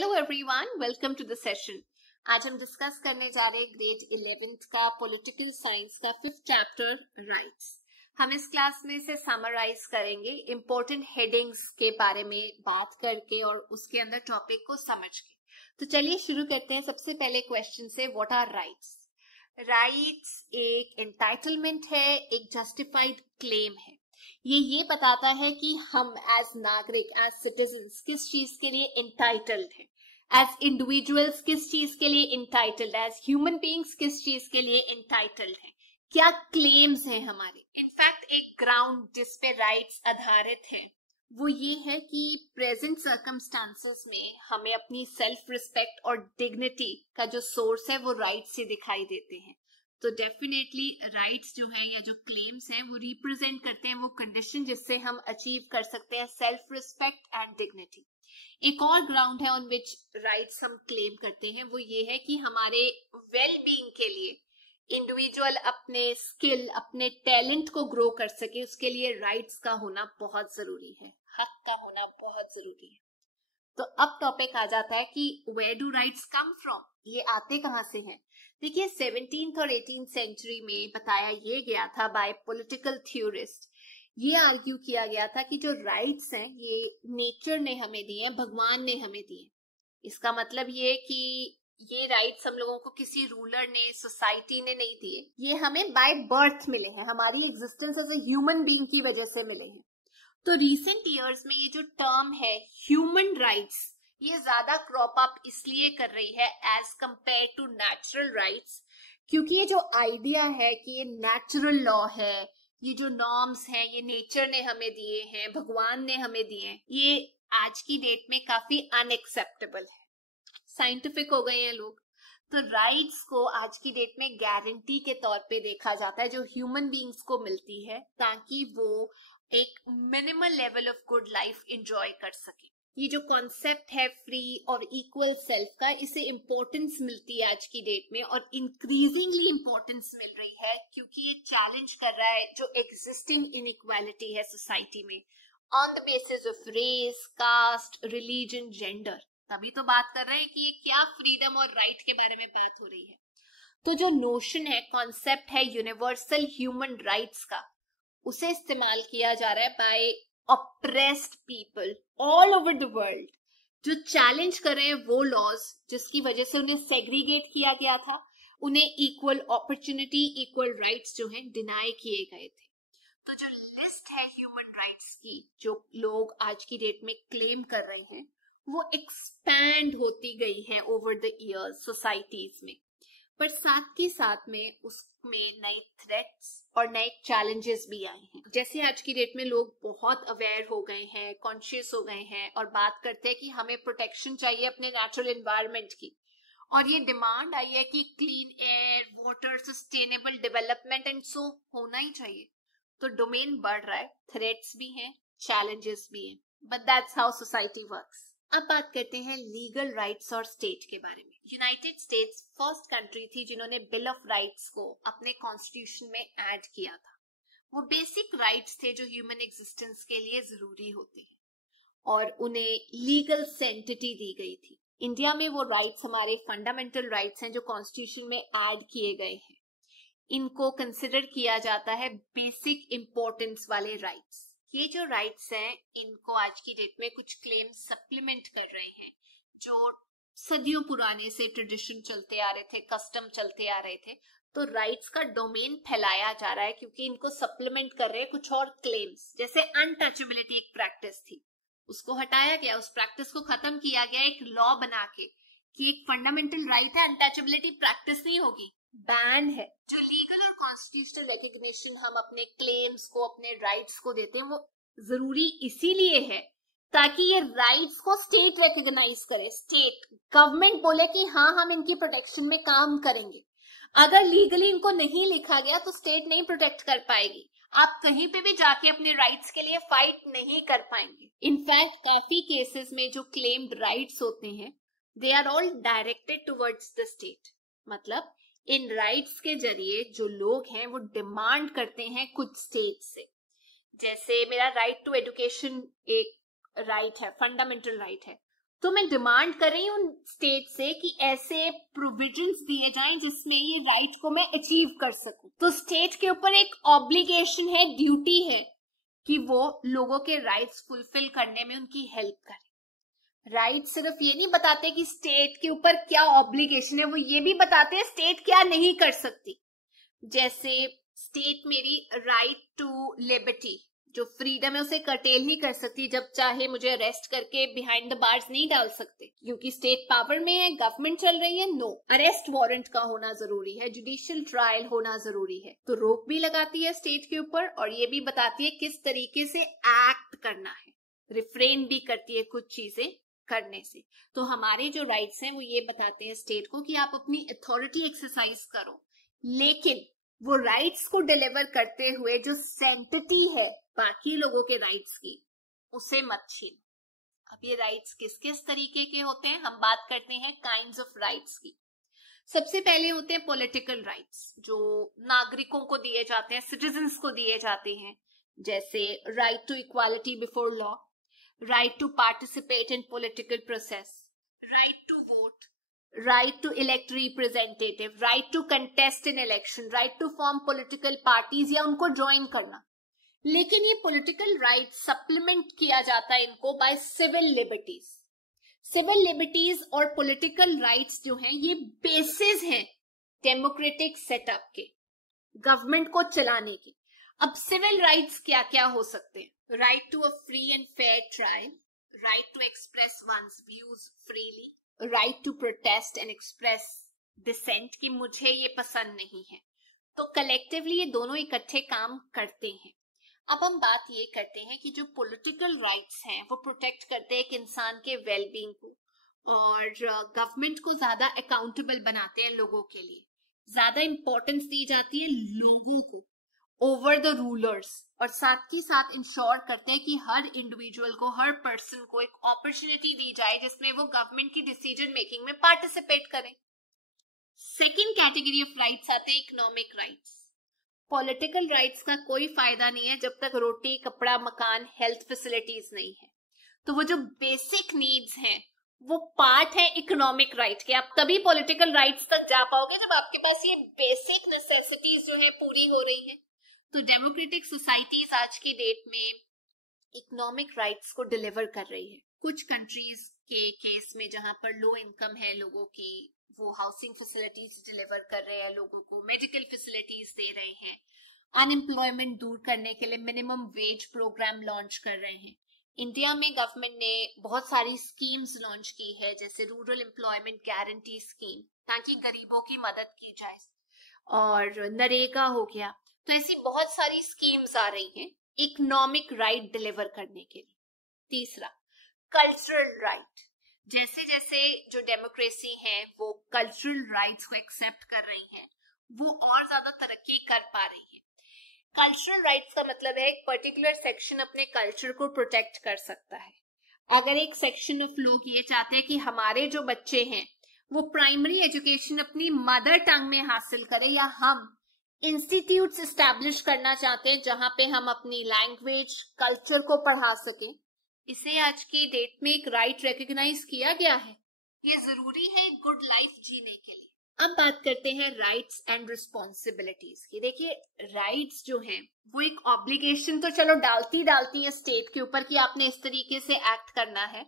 Hello everyone, welcome to the session. आज हम discuss करने जा रहे हैं ग्रेड 11th का पॉलिटिकल साइंस का 5th चैप्टर राइट्स। हम इस क्लास में से समराइज करेंगे इंपॉर्टेंट हेडिंग्स के बारे में बात करके और उसके अंदर टॉपिक को समझ के। तो चलिए शुरू करते हैं सबसे पहले क्वेश्चन से, व्हाट आर राइट्स? राइट्स एक एंटाइटलमेंट है, एक जस्टिफाइड क्लेम है। ये बताता है कि हम एज नागरिक, एज सिटीजन्स किस चीज के लिए इंटाइटल्ड है, एज इंडिविजुअल्स किस चीज के लिए इंटाइटल्ड, एज ह्यूमन बीइंग्स किस चीज के लिए इंटाइटल्ड है, क्या क्लेम्स हैं हमारे। इनफैक्ट एक ग्राउंड जिस पे राइट्स आधारित है वो ये है कि प्रेजेंट सर्कमस्टांसेस में हमें अपनी सेल्फ रिस्पेक्ट और डिग्निटी का जो सोर्स है वो राइट से दिखाई देते हैं। तो डेफिनेटली राइट्स जो है या जो क्लेम्स हैं वो रिप्रेजेंट करते हैं वो कंडीशन जिससे हम अचीव कर सकते हैं सेल्फ रिस्पेक्ट एंड डिग्निटी। एक और ग्राउंड है ऑन विच राइट्स हम क्लेम करते हैं, वो ये है कि हमारे वेल बीइंग के लिए इंडिविजुअल अपने स्किल, अपने टैलेंट को ग्रो कर सके, उसके लिए राइट्स का होना बहुत जरूरी है, हक का होना बहुत जरूरी है। तो अब टॉपिक आ जाता है कि where do rights come from, ये आते कहां से हैं। देखिए 17th और 18th सेंचुरी में बताया ये गया था बाय पॉलिटिकल थ्योरिस्ट, ये आर्ग्यू किया गया था कि जो राइट्स हैं ये नेचर ने हमें दिए हैं, भगवान ने हमें दिए। इसका मतलब ये कि ये राइट्स हम लोगों को किसी रूलर ने, सोसाइटी ने नहीं दिए, ये हमें बाय बर्थ मिले हैं, हमारी existence as a human being की वजह से मिले हैं। तो रिसेंट ईयर्स में ये जो टर्म है ह्यूमन राइट्स, ये ज्यादा क्रॉप अप इसलिए कर रही है as compare to natural rights, क्योंकि ये जो आइडिया है कि ये नेचुरल लॉ है, ये जो नॉर्म्स हैं ये नेचर ने हमें दिए हैं, भगवान ने हमें दिए हैं, ये आज की डेट में काफी अनएक्सेप्टेबल है। साइंटिफिक हो गए हैं लोग। तो राइट्स को आज की डेट में गारंटी के तौर पे देखा जाता है जो ह्यूमन बीइंग्स को मिलती है, ताकि वो एक minimal level of good life enjoy कर सके। ये जो कॉन्सेप्ट है फ्री और इक्वल सेल्फ का, इसे इंपॉर्टेंस मिलती है आज की डेट में और इंक्रीजिंगली इंपॉर्टेंस मिल रही है, क्योंकि ये चैलेंज कर रहा है जो एग्जिस्टिंग इनइक्वालिटी है सोसाइटी में on the basis of race, caste, religion, gender. तभी तो बात कर रहे हैं कि ये क्या फ्रीडम और राइट के बारे में बात हो रही है। तो जो नोशन है, कॉन्सेप्ट है यूनिवर्सल ह्यूमन राइट्स का, उसे इस्तेमाल किया जा रहा है by oppressed people all over the world, जो चैलेंज कर रहे हैं वो लॉज जिसकी वजह से उन्हें सेग्रीगेट किया गया था, उन्हें इक्वल अपॉर्चुनिटी, इक्वल राइट्स जो है डिनाई किए गए थे। तो जो लिस्ट है ह्यूमन राइट्स की जो लोग आज की डेट में क्लेम कर रहे हैं वो एक्सपैंड होती गई है ओवर द इयर्स सोसाइटीज में, पर साथ के साथ में उसमें नए थ्रेट्स और नए चैलेंजेस भी आए हैं। जैसे आज की डेट में लोग बहुत अवेयर हो गए हैं, कॉन्शियस हो गए हैं और बात करते हैं कि हमें प्रोटेक्शन चाहिए अपने नेचुरल एनवायरनमेंट की, और ये डिमांड आई है कि clean air, water, sustainable development and so होना ही चाहिए। तो डोमेन बढ़ रहा है, थ्रेट्स भी हैं, चैलेंजेस भी हैं, but that's how society works. अब बात करते हैं लीगल राइट्स और स्टेट के बारे में। यूनाइटेड स्टेट्स फर्स्ट कंट्री थी जिन्होंने बिल ऑफ राइट्स को अपने कॉन्स्टिट्यूशन में ऐड किया था। वो बेसिक राइट्स थे जो ह्यूमन एग्जिस्टेंस के लिए जरूरी होती है और उन्हें लीगल सेंटिटी दी गई थी। इंडिया में वो राइट्स हमारे फंडामेंटल राइट्स हैं जो कॉन्स्टिट्यूशन में ऐड किए गए हैं। इनको कंसिडर किया जाता है बेसिक इंपॉर्टेंस वाले राइट्स। ये जो राइट्स हैं इनको आज की डेट में कुछ क्लेम सप्लीमेंट कर रहे हैं जो सदियों पुराने से ट्रेडिशन चलते आ रहे थे, कस्टम चलते आ रहे थे। तो राइट्स का डोमेन फैलाया जा रहा है क्योंकि इनको सप्लीमेंट कर रहे हैं कुछ और क्लेम्स। जैसे अनटचेबिलिटी एक प्रैक्टिस थी, उसको हटाया गया, उस प्रैक्टिस को खत्म किया गया एक लॉ बना के कि एक फंडामेंटल राइट है, अनटचेबिलिटी प्रैक्टिस नहीं होगी, बैन है। जो लीगल और कॉन्स्टिट्यूशनल रिकॉग्निशन हम अपने क्लेम्स को, अपने राइट्स को देते हैं, वो जरूरी इसीलिए है ताकि ये राइट्स को स्टेट रिकॉग्नाइज करे, स्टेट गवर्नमेंट बोले कि हाँ हम इनकी प्रोटेक्शन में काम करेंगे। अगर लीगली इनको नहीं लिखा गया तो स्टेट नहीं प्रोटेक्ट कर पाएगी, आप कहीं पे भी जाके अपने राइट्स के लिए फाइट नहीं कर पाएंगे। इनफैक्ट काफी केसेस में जो क्लेम्ड राइट्स होते हैं they are all directed towards the state. मतलब इन राइट्स के जरिए जो लोग हैं वो डिमांड करते हैं कुछ स्टेट से। जैसे मेरा राइट टू एजुकेशन एक राइट है, फंडामेंटल राइट है, तो मैं डिमांड कर रही हूँ स्टेट से कि ऐसे प्रोविजंस दिए जाएं जिसमें ये राइट को मैं अचीव कर सकूं। तो स्टेट के ऊपर एक ऑब्लिगेशन है, ड्यूटी है कि वो लोगों के राइट्स फुलफिल करने में उनकी हेल्प करे। राइट सिर्फ ये नहीं बताते कि स्टेट के ऊपर क्या ऑब्लिगेशन है, वो ये भी बताते हैं स्टेट क्या नहीं कर सकती। जैसे स्टेट मेरी राइट टू लिबर्टी, जो फ्रीडम है, उसे कर्टेल ही कर सकती, जब चाहे मुझे अरेस्ट करके बिहाइंड द बार्स नहीं डाल सकते क्योंकि स्टेट पावर में है, गवर्नमेंट चल रही है। नो, अरेस्ट वारंट का होना जरूरी है, जुडिशियल ट्रायल होना जरूरी है। तो रोक भी लगाती है स्टेट के ऊपर और ये भी बताती है किस तरीके से एक्ट करना है, रिफ्रेन भी करती है कुछ चीजें करने से। तो हमारे जो राइट्स हैं वो ये बताते हैं स्टेट को कि आप अपनी अथॉरिटी एक्सरसाइज करो, लेकिन वो राइट्स को डिलीवर करते हुए जो सैंक्टिटी है बाकी लोगों के राइट्स की, उसे मत छीनो। अब ये राइट्स किस किस तरीके के होते हैं, हम बात करते हैं काइंड्स ऑफ राइट्स की। सबसे पहले होते हैं पॉलिटिकल राइट्स, जो नागरिकों को दिए जाते हैं, सिटीजन्स को दिए जाते हैं, जैसे right to equality before law, right to participate in political process, right to vote, right to elect representative, right to contest in election, right to form political parties या उनको ज्वाइन करना। लेकिन ये पॉलिटिकल राइट सप्लीमेंट किया जाता है इनको by civil liberties. Civil liberties और पॉलिटिकल राइट्स जो हैं ये बेसिस हैं डेमोक्रेटिक सेटअप के, गवर्नमेंट को चलाने के। अब सिविल राइट्स क्या क्या हो सकते हैं? Right to a free and fair trial, right to express one's views freely, right to protest and express dissent कि मुझे ये पसंद नहीं है। तो कलेक्टिवली ये दोनों इकट्ठे काम करते हैं। अब हम बात ये करते हैं कि जो पॉलिटिकल राइट्स हैं वो प्रोटेक्ट करते हैं एक इंसान के वेलबींग को और गवर्नमेंट को ज्यादा अकाउंटेबल बनाते हैं, लोगों के लिए ज्यादा इंपॉर्टेंस दी जाती है लोगों को ओवर द रूलर्स, और साथ ही साथ इंश्योर करते हैं कि हर इंडिविजुअल को, हर पर्सन को एक अपॉर्चुनिटी दी जाए जिसमें वो गवर्नमेंट की डिसीजन मेकिंग में पार्टिसिपेट करें। सेकेंड कैटेगरी ऑफ राइट्स आते हैं इकोनॉमिक राइट्स। पॉलिटिकल राइट्स का कोई फायदा नहीं है जब तक रोटी, कपड़ा, मकान, हेल्थ फैसिलिटीज नहीं है। तो वो जो बेसिक नीड्स हैं वो पार्ट है इकोनॉमिक राइट के। आप तभी पॉलिटिकल राइट्स तक जा पाओगे जब आपके पास ये बेसिक नेसेसिटीज जो है पूरी हो रही है। तो डेमोक्रेटिक सोसाइटीज आज की डेट में इकोनॉमिक राइट्स को डिलीवर कर रही है। कुछ कंट्रीज के केस में जहां पर लो इनकम है लोगों की, वो हाउसिंग फैसिलिटीज डिलीवर कर रहे हैं लोगों को, मेडिकल फैसिलिटीज दे रहे हैं, अनएम्प्लॉयमेंट दूर करने के लिए मिनिमम वेज प्रोग्राम लॉन्च कर रहे हैं। इंडिया में गवर्नमेंट ने बहुत सारी स्कीम्स लॉन्च की है, जैसे रूरल एम्प्लॉयमेंट गारंटी स्कीम, ताकि गरीबों की मदद की जाए, और नरेगा हो गया। तो ऐसी बहुत सारी स्कीम्स आ रही हैं इकोनॉमिक राइट डिलीवर करने के लिए। तीसरा, कल्चरल राइट। जैसे जैसे जो डेमोक्रेसी है वो कल्चरल राइट्स को एक्सेप्ट कर रही है, वो और ज्यादा तरक्की कर पा रही है। कल्चरल राइट्स का मतलब है एक पर्टिकुलर सेक्शन अपने कल्चर को प्रोटेक्ट कर सकता है। अगर एक सेक्शन ऑफ लोग ये चाहते हैं कि हमारे जो बच्चे हैं वो प्राइमरी एजुकेशन अपनी मदर टंग में हासिल करें, या हम इंस्टीट्यूट्स एस्टैब्लिश करना चाहते हैं जहां पे हम अपनी लैंग्वेज, कल्चर को पढ़ा सकें, इसे आज की डेट में एक राइट रिकॉग्नाइज किया गया है। ये जरूरी है गुड लाइफ जीने के लिए। अब बात करते हैं राइट्स एंड रिस्पॉन्सिबिलिटीज की। देखिए, राइट्स जो हैं वो एक ऑब्लिगेशन तो चलो डालती है स्टेट के ऊपर कि आपने इस तरीके से एक्ट करना है,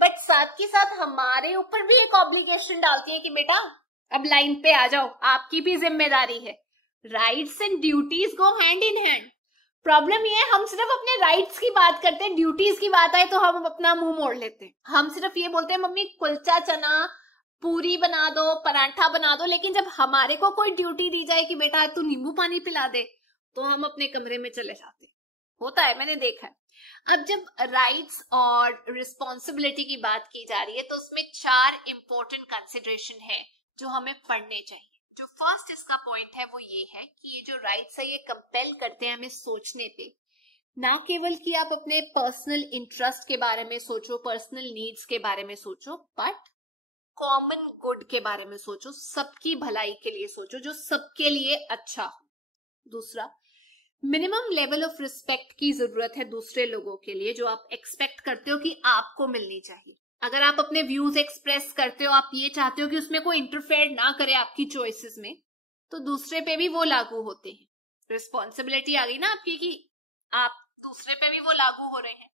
बट साथ ही साथ हमारे ऊपर भी एक ऑब्लिगेशन डालती है कि बेटा अब लाइन पे आ जाओ, आपकी भी जिम्मेदारी है। Rights and duties go hand in hand. Problem ये है हम सिर्फ अपने राइट्स की बात करते हैं, ड्यूटीज की बात आए तो हम अपना मुंह मोड़ लेते हैं। हम सिर्फ ये बोलते हैं मम्मी कुलचा चना पूरी बना दो, पराठा बना दो, लेकिन जब हमारे को कोई ड्यूटी दी जाए कि बेटा तू नींबू पानी पिला दे, तो हम अपने कमरे में चले जाते हैं। होता है, मैंने देखा है। अब जब राइट्स और रिस्पॉन्सिबिलिटी की बात की जा रही है तो उसमें 4 इंपॉर्टेंट कंसिडरेशन है जो हमें पढ़ने चाहिए। जो फर्स्ट इसका पॉइंट है वो ये है कि ये जो राइट्स है ये कंपेल करते हैं हमें सोचने पे, ना केवल कि आप अपने पर्सनल इंटरेस्ट के बारे में सोचो, पर्सनल नीड्स के बारे में सोचो, बट कॉमन गुड के बारे में सोचो, सबकी भलाई के लिए सोचो, जो सबके लिए अच्छा हो। दूसरा, मिनिमम लेवल ऑफ रिस्पेक्ट की जरूरत है दूसरे लोगों के लिए, जो आप एक्सपेक्ट करते हो कि आपको मिलनी चाहिए। अगर आप अपने व्यूज एक्सप्रेस करते हो, आप ये चाहते हो कि उसमें कोई इंटरफेयर ना करे आपकी चॉइसेस में, तो दूसरे पे भी वो लागू होते हैं। रिस्पॉन्सिबिलिटी आ गई ना आपकी कि आप दूसरे पे भी वो लागू हो रहे हैं।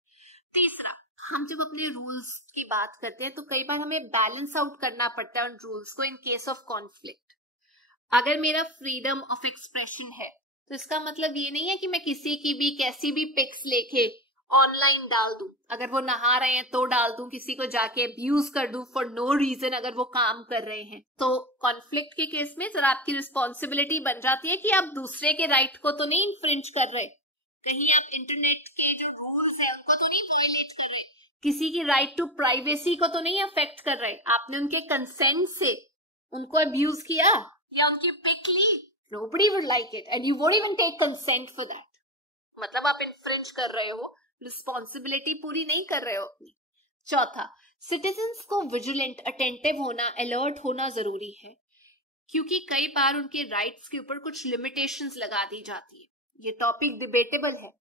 तीसरा, हम जब अपने रूल्स की बात करते हैं तो कई बार हमें बैलेंस आउट करना पड़ता है उन रूल्स को इन केस ऑफ कॉन्फ्लिक्ट। अगर मेरा फ्रीडम ऑफ एक्सप्रेशन है तो इसका मतलब ये नहीं है कि मैं किसी की भी कैसी भी पिक्स लेके ऑनलाइन डाल दूं। अगर वो नहा रहे हैं तो डाल दूं, किसी को जाके अब्यूज कर दूं फॉर नो रीजन अगर वो काम कर रहे हैं। तो कॉन्फ्लिक्ट के केस में जरा आपकी रिस्पॉन्सिबिलिटी बन जाती है कि आप दूसरे के राइट को तो नहीं इन्फ्रिंज कर रहे, कहीं आप इंटरनेट के जो रूल्स है उनको तो नहीं वायलेट कर रहे, किसी की राइट टू प्राइवेसी को तो नहीं अफेक्ट कर रहे। आपने उनके कंसेंट से उनको अब्यूज किया या उनकी पिक ली, nobody would like it and you won't even take consent for that। मतलब आप इन्फ्रिंज कर रहे हो, रिस्पॉन्सिबिलिटी पूरी नहीं कर रहे हो अपनी। चौथा, सिटीजन्स को विजिलेंट, अटेंटिव होना, अलर्ट होना जरूरी है, क्योंकि कई बार उनके राइट्स के ऊपर कुछ लिमिटेशंस लगा दी जाती है। ये टॉपिक डिबेटेबल है।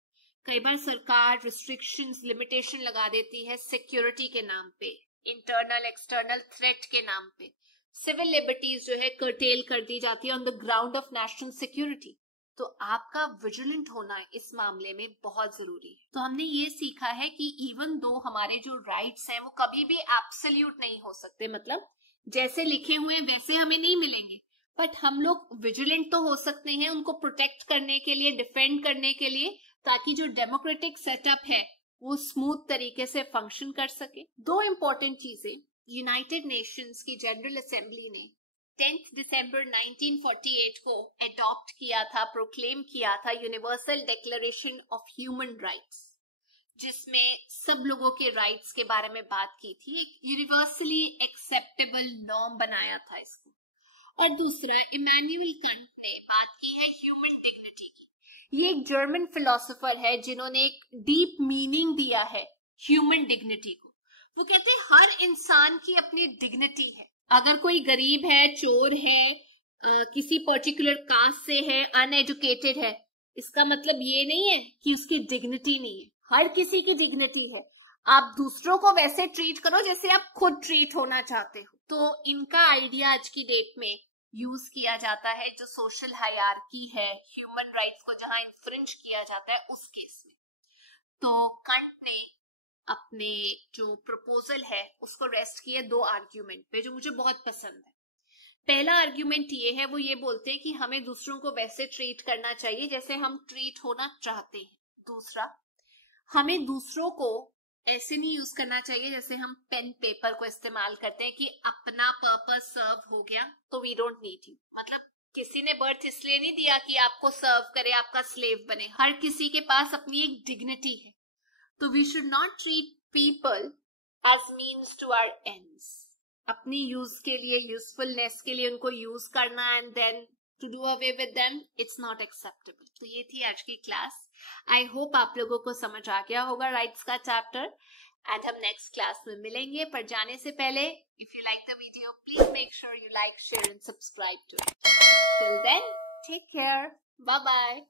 कई बार सरकार रिस्ट्रिक्शंस, लिमिटेशन लगा देती है सिक्योरिटी के नाम पे, इंटरनल एक्सटर्नल थ्रेट के नाम पे। सिविल लिबर्टीज जो है कर्टेल कर दी जाती है on the ground of national security. तो आपका विजिलेंट होना इस मामले में बहुत जरूरी है। तो हमने ये सीखा है कि इवन दो हमारे जो राइट्स हैं वो कभी भी एब्सोल्यूट नहीं हो सकते, मतलब जैसे लिखे हुए हैं वैसे हमें नहीं मिलेंगे, बट हम लोग विजिलेंट तो हो सकते हैं उनको प्रोटेक्ट करने के लिए, डिफेंड करने के लिए, ताकि जो डेमोक्रेटिक सेटअप है वो स्मूथ तरीके से फंक्शन कर सके। दो इंपॉर्टेंट चीजें, यूनाइटेड नेशंस की जनरल असेंबली ने 10 दिसंबर 1948 को एडॉप्ट किया था, प्रोक्लेम किया था universal declaration of human rights, जिसमें सब लोगों के राइट्स के बारे में बात की थी। एक यूनिवर्सली एक्सेप्टेबल नॉर्म बनाया था इसको। और दूसरा, इमैनुअल कांट ने बात की है ह्यूमन डिग्निटी की। ये एक जर्मन फिलोसोफर है जिन्होंने एक डीप मीनिंग दिया है ह्यूमन डिग्निटी को। वो कहते हैं हर इंसान की अपनी डिग्निटी है। अगर कोई गरीब है, चोर है, किसी पर्टिकुलर कास्ट से है, अनएजुकेटेड है, इसका मतलब ये नहीं है कि उसकी डिग्निटी नहीं है। हर किसी की डिग्निटी है। आप दूसरों को वैसे ट्रीट करो जैसे आप खुद ट्रीट होना चाहते हो। तो इनका आइडिया आज की डेट में यूज किया जाता है जो सोशल हायरार्की है, ह्यूमन राइट्स को जहां इन्फ्रिंज किया जाता है उस केस में। तो कंट ने अपने जो प्रपोजल है उसको रेस्ट किया दो आर्ग्यूमेंट पे जो मुझे बहुत पसंद है। पहला आर्ग्यूमेंट ये है, वो ये बोलते हैं कि हमें दूसरों को वैसे ट्रीट करना चाहिए जैसे हम ट्रीट होना चाहते हैं। दूसरा, हमें दूसरों को ऐसे नहीं यूज करना चाहिए जैसे हम पेन पेपर को इस्तेमाल करते हैं कि अपना पर्पस सर्व हो गया तो वी डोंट नीड यू। मतलब किसी ने बर्थ इसलिए नहीं दिया कि आपको सर्व करे, आपका स्लेव बने। हर किसी के पास अपनी एक डिग्निटी है। तो we should not treat people as means to our ends. अपनी यूज के लिए, यूजफुलनेस के लिए उनको यूज करना and then to do away with them, it's not acceptable. तो ये थी आज की क्लास। आई होप आप लोगों को समझ आ गया होगा राइट्स का चैप्टर, एंड हम नेक्स्ट क्लास में मिलेंगे। पर जाने से पहले, if you like the video please make sure you like, share and subscribe to it. Till then, take care, bye bye.